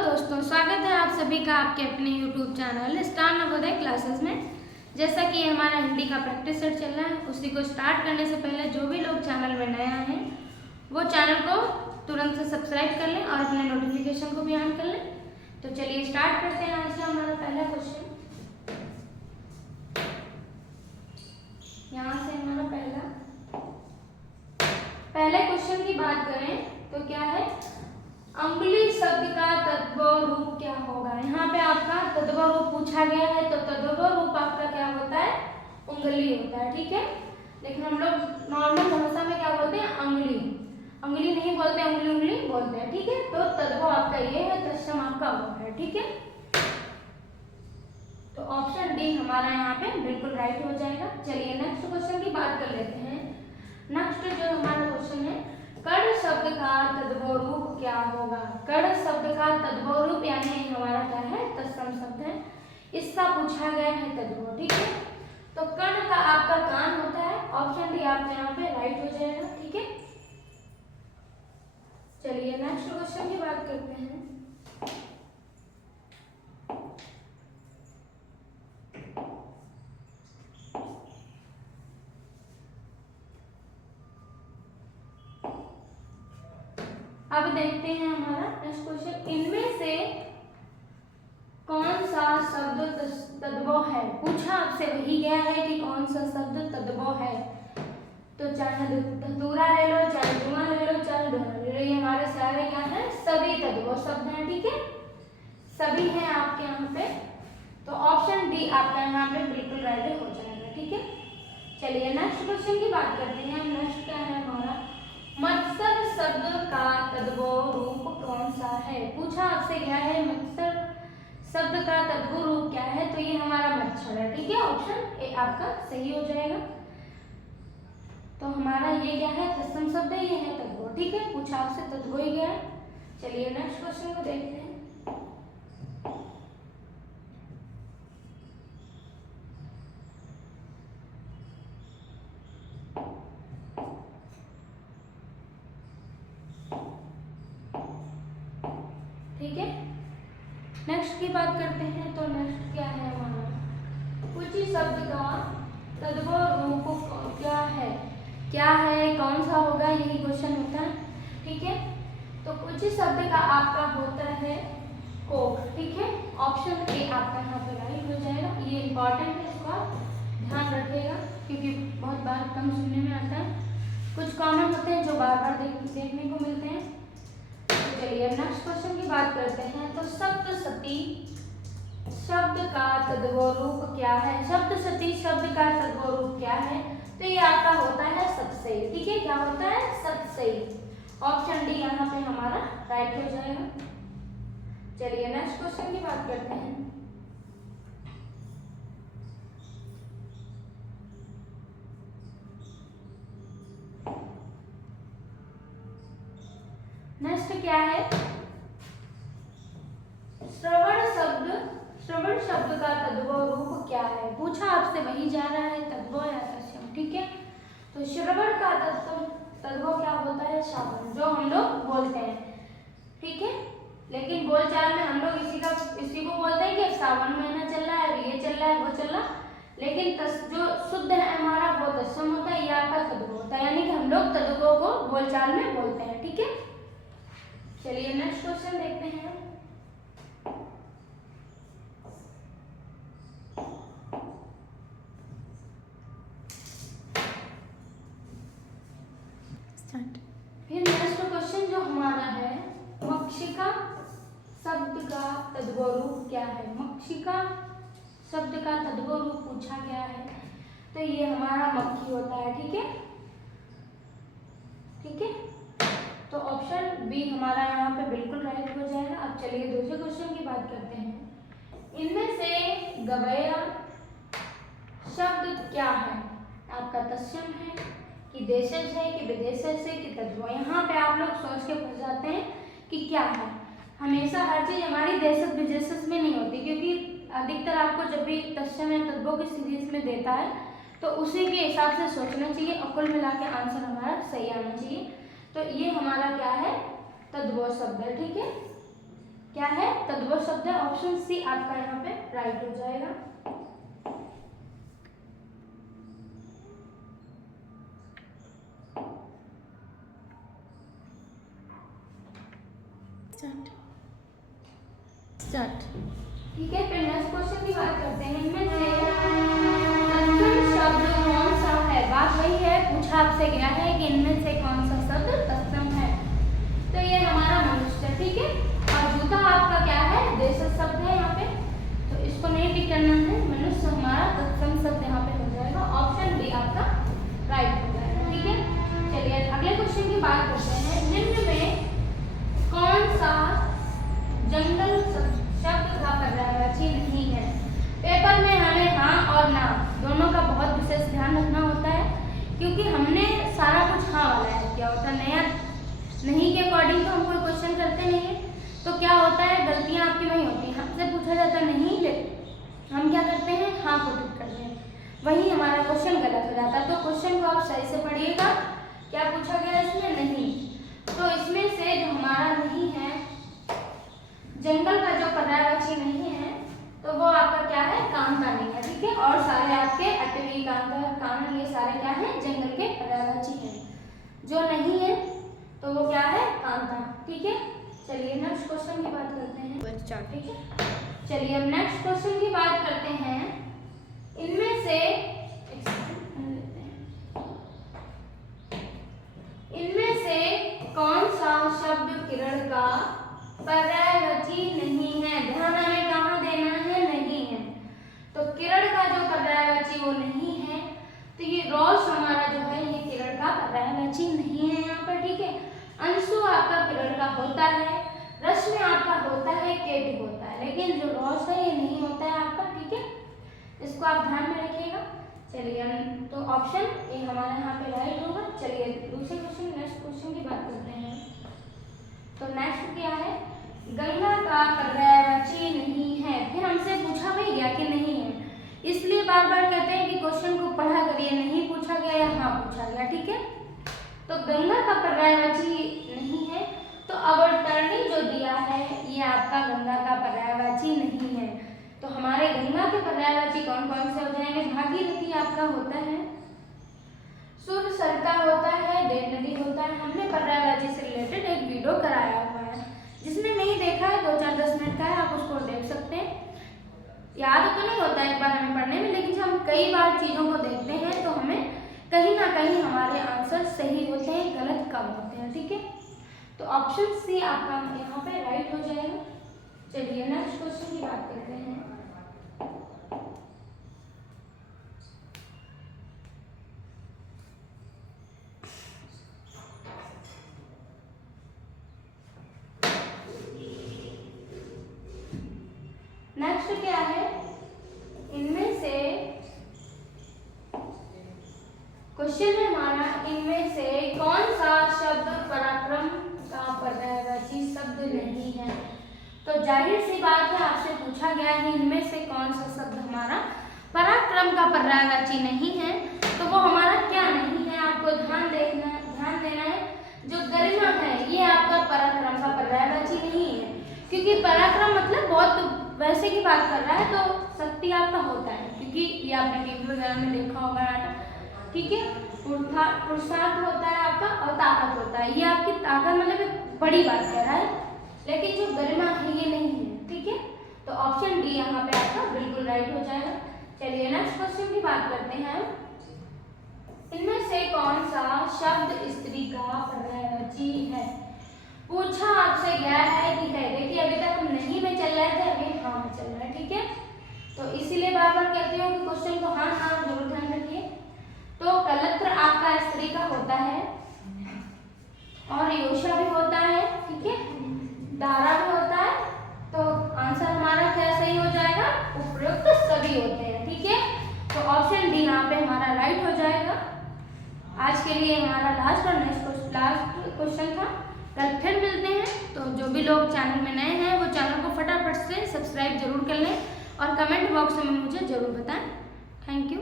दोस्तों, स्वागत है आप सभी का आपके अपने YouTube channel star Navodaya classes में। जैसा कि हमारा हिंदी का प्रैक्टिस सेट चल रहा है, उसी को स्टार्ट करने से पहले जो भी लोग चैनल में नया हैं वो चैनल को तुरंत से सब्सक्राइब कर लें और अपने नोटिफिकेशन को भी ऑन कर लें। तो चलिए स्टार्ट करते हैं। आज का हमारा पहला क्वेश्चन, यहाँ से हमारा पहले क्वेश्चन की बात करें तो क्या है, अंगुली शब्द का तद्भव रूप क्या होगा। यहाँ पे आपका तद्भव रूप पूछा गया है, तो तद्भव रूप आपका क्या होता है, उंगली होता है। ठीक है, लेकिन हम लोग नॉर्मल भाषा में क्या बोलते हैं, अंगुली। अंगुली नहीं बोलते, उंगली उंगली बोलते हैं। ठीक है, तो तद्भव आपका ये है, तत्सम आपका वो है। ठीक है, तो ऑप्शन डी हमारा यहाँ पे बिल्कुल राइट हो जाएगा। चलिए नेक्स्ट क्वेश्चन की बात कर लेते हैं। नेक्स्ट जो हमारा क्वेश्चन है, कड़ शब्द का तद्भव रूप क्या होगा। कड़ शब्द का तद्भव रूप यानी हमारा क्या है, तत्सम शब्द है, इसका पूछा गया है तद्भव। ठीक है, तो कण का आपका कान होता है। ऑप्शन डी आपका यहाँ पे राइट हो जाएगा। ठीक है, चलिए नेक्स्ट क्वेश्चन की बात करते हैं। अब देखते हैं हमारा नेक्स्ट क्वेश्चन, इनमें से कौन सा शब्द तद्भव है। पूछा आपसे वही गया है कि कौन सा शब्द तद्भव है। तो चाहे धतूरा ले लो, चाहे धुआं ले लो, चाहे धुआं ले लो, ये हमारे सारे क्या है, सभी तद्भव शब्द हैं। ठीक है, सभी हैं आपके यहाँ पे, तो ऑप्शन डी आपका यहाँ पे बिल्कुल राइट हो जाएगा। ठीक है, चलिए नेक्स्ट क्वेश्चन की बात करते हैं। नेक्स्ट क्या है हमारा, मत्सर शब्द का तद्भव रूप कौन सा है। पूछा आपसे क्या है, मत्सर शब्द का तद्भव रूप क्या है, तो ये हमारा मच्छर है। ठीक है, ऑप्शन ए आपका सही हो जाएगा। तो हमारा ये क्या है, तत्सम शब्द है, ये है तद्भव। ठीक है, पूछा आपसे तद्भव ही गया है। चलिए नेक्स्ट क्वेश्चन को देखते हैं। ठीक है, नेक्स्ट की बात करते हैं। तो नेक्स्ट क्या है हमारा, कुछ शब्द का तद्भव रूप क्या है, कौन सा होगा, यही क्वेश्चन होता है। ठीक है, तो कुछ शब्द का आपका होता है कोक। ठीक है, ऑप्शन ए आपका यहाँ पे राइट हो जाएगा। ये इंपॉर्टेंट है, इसको आप ध्यान रखिएगा क्योंकि बहुत बार कम सुनने में आता है। कुछ कॉमन होते हैं जो बार बार देखने को मिलते हैं। चलिए नेक्स्ट क्वेश्चन की बात करते हैं। तो सप्तशती शब्द का तद्भव रूप क्या है। सप्तशती शब्द का तद्भव रूप क्या है, तो ये आपका होता है सतसई। ठीक है, क्या होता है, सतसई। ऑप्शन डी यहाँ पे हमारा राइट हो जाएगा। चलिए नेक्स्ट क्वेश्चन की बात करते हैं। नेक्स्ट क्या है, श्रवण शब्द का तद्भव रूप क्या है। पूछा आपसे वही जा रहा है, तद्भव या तत्सम। ठीक है, तो श्रवण का तद्भव क्या होता है, श्रावण, जो हम लोग बोलते हैं। ठीक है, लेकिन बोलचाल में हम लोग इसी को बोलते हैं कि सावन महीना चल रहा है, ये चल रहा है, वो चल रहा है, लेकिन जो शुद्ध है हमारा वो तत्सम होता है, ये आपका तद्भव होता है, यानी कि हम लोग तद्भव को बोलचाल में बोलते हैं। ठीक है, चलिए नेक्स्ट क्वेश्चन देखते हैं। फिर नेक्स्ट क्वेश्चन जो हमारा है, मक्षिका शब्द का तद्भव रूप क्या है। मक्षिका शब्द का तद्भव रूप पूछा गया है, तो ये हमारा मक्खी होता है। ठीक है, ठीक है, तो ऑप्शन बी हमारा यहाँ पे बिल्कुल राइट हो जाएगा। अब चलिए दूसरे क्वेश्चन की बात करते हैं। इनमें से गवैया शब्द क्या है, आपका तत्सम है कि देशज है कि विदेशज है कि तद्भव। यहाँ पे आप लोग सोच के फंस जाते हैं कि क्या है। हमेशा हर चीज हमारी देशज विदेशज में नहीं होती, क्योंकि अधिकतर आपको जब भी तत्सम या तद्भव की सीरीज में देता है तो उसी के हिसाब से सोचना चाहिए और कुल मिला के आंसर हमारा सही आना चाहिए। तो ये हमारा क्या है, तद्भव शब्द है। ठीक है, क्या है, तद्भव शब्द है। ऑप्शन सी आपका यहाँ पे राइट हो जाएगा। स्टार्ट। ठीक है, फिर नेक्स्ट क्वेश्चन की बात करते हैं। इनमें से तत्सम शब्द कौन सा है? बात वही है, पूछा आपसे गया है कि इनमें से कौन सा शब्द तत्सम है। तो ये हमारा मनुष्य, ठीक है। और जूता आपका क्या है? देशज शब्द है यहाँ पे, तो इसको नहीं टिक करना है। मनुष्य हमारा तत्सम शब्द यहाँ पे हो जाएगा। ऑप्शन डी आपका राइट हो जाएगा। ठीक है, चलिए अगले क्वेश्चन की बात करते हैं। निम्न में कौन सा जंगल शब्द का पर्यायवाची नहीं है? पेपर में हमें हाँ और ना दोनों का बहुत विशेष ध्यान रखना होता है, क्योंकि हमने सारा कुछ हाँ वाला है किया होता है। नया नहीं के अकॉर्डिंग तो हम कोई क्वेश्चन करते नहीं है, तो क्या होता है गलतियाँ आपकी वही होती हैं। हमसे पूछा जाता नहीं, हम क्या करते हैं? हाँ को टिक करते हैं, वही हमारा क्वेश्चन गलत हो जाता है। तो क्वेश्चन को आप सही से पढ़िएगा। क्या पूछा गया इसमें? नहीं। तो इसमें से जो हमारा नहीं है, जंगल का जो पर्यायवाची नहीं है, तो वो आपका क्या है? कांता नहीं है। ठीक है, और सारे आपके अटवी, कांता, कान, ये सारे क्या है? जंगल के पर्यायवाची हैं। जो नहीं है तो वो क्या है? कांता। ठीक है, चलिए नेक्स्ट क्वेश्चन की बात करते हैं। ठीक है, चलिए अब नेक्स्ट क्वेश्चन की बात करते हैं। इनमें से कौन सा शब्द किरण का पर्यायवाची नहीं है? ध्यान हमें कहाँ देना है? नहीं है। तो किरण का जो पर्यायवाची वो नहीं है, तो ये रोश हमारा जो है ये किरण का पर्यायवाची नहीं है यहाँ पर। ठीक है, अंशु आपका किरण का होता है, रश्मि आपका होता है, केट होता है, लेकिन जो रोश है ये नहीं होता है आपका। ठीक है, इसको आप ध्यान में रखिएगा। चलिए तो ऑप्शन ए हमारा यहाँ पे राइट होगा। चलिए दूसरे क्वेश्चन, नेक्स्ट क्वेश्चन की बात करते हैं। तो नेक्स्ट क्या है? गंगा का पर्यायवाची नहीं है। फिर हमसे पूछा भी गया कि नहीं है, इसलिए बार बार कहते हैं कि क्वेश्चन को पढ़ा करिए। नहीं पूछा गया या हाँ पूछा गया। ठीक है, तो गंगा का पर्यायवाची नहीं है, तो अवतरणी जो दिया है ये आपका गंगा का पर्यायवाची नहीं है। तो हमारे गंगा के पर्यायवाची कौन कौन से हो जाएंगे? भागीरथी आपका होता है, सूर्य सरता होता है, देव नदी होता है। हमने पर्यायवाची से रिलेटेड एक वीडियो कराया हुआ है, जिसने नहीं देखा है 2-4-10 मिनट का है, आप उसको देख सकते हैं। याद तो नहीं होता है एक बार हमें पढ़ने में, लेकिन जब हम कई बार चीज़ों को देखते हैं तो हमें कहीं ना कहीं हमारे आंसर सही होते हैं, गलत कम होते हैं। ठीक है, तो ऑप्शन सी आपका यहाँ पे राइट हो जाएगा। चलिए नेक्स्ट क्वेश्चन की बात करते हैं। नेक्स्ट क्या है? इनमें से क्वेश्चन है हमारा, इनमें से कौन सा शब्द पराक्रम का पर्यायवाची शब्द नहीं है? तो जाहिर सी बात है, आपसे पूछा गया है इनमें से कौन सा शब्द हमारा पराक्रम का पर्यायवाची नहीं है, तो वो हमारा क्या नहीं है? आपको ध्यान देना है। जो गरिमा है ये आपका पराक्रम का पर्यायवाची नहीं है, क्योंकि पराक्रम मतलब बहुत वैसे की बात कर रहा है, तो शक्ति आपका होता है, क्योंकि ये आपने टीवी वगैरह में देखा होगा नाटक। ठीक है, पुरुषार्थ होता है आपका और ताकत होता है। ये आपकी ताकत मतलब एक बड़ी बात कह रहा है, लेकिन जो गरिमा है ये नहीं है। ठीक है, तो ऑप्शन डी यहाँ पे आपका बिल्कुल राइट हो जाएगा। चलिए नेक्स्ट क्वेश्चन की बात करते हैं। इनमें से कौन सा शब्द स्त्री का पर्यायवाची है? पूछा आपसे गया है कि है। देखिए अभी तक हम नहीं में चल रहे थे, अभी हाँ में चल रहे हैं। ठीक है, तो इसीलिए बार बार कहती हूँ कि क्वेश्चन को हाँ जरूर ध्यान रखिए। तो कलत्र आपका स्त्री का होता है, और योशा भी होता है। ठीक है, दारा भी होता है। तो आंसर हमारा क्या सही हो जाएगा? उपयुक्त सभी होते हैं। ठीक है, तो ऑप्शन डी यहाँ पे हमारा राइट हो जाएगा। आज के लिए हमारा लास्ट क्वेश्चन था। कल फिर मिलते हैं। तो जो भी लोग चैनल में नए हैं वो चैनल को फटाफट से सब्सक्राइब जरूर कर लें और कमेंट बॉक्स में मुझे ज़रूर बताएं। Thank you.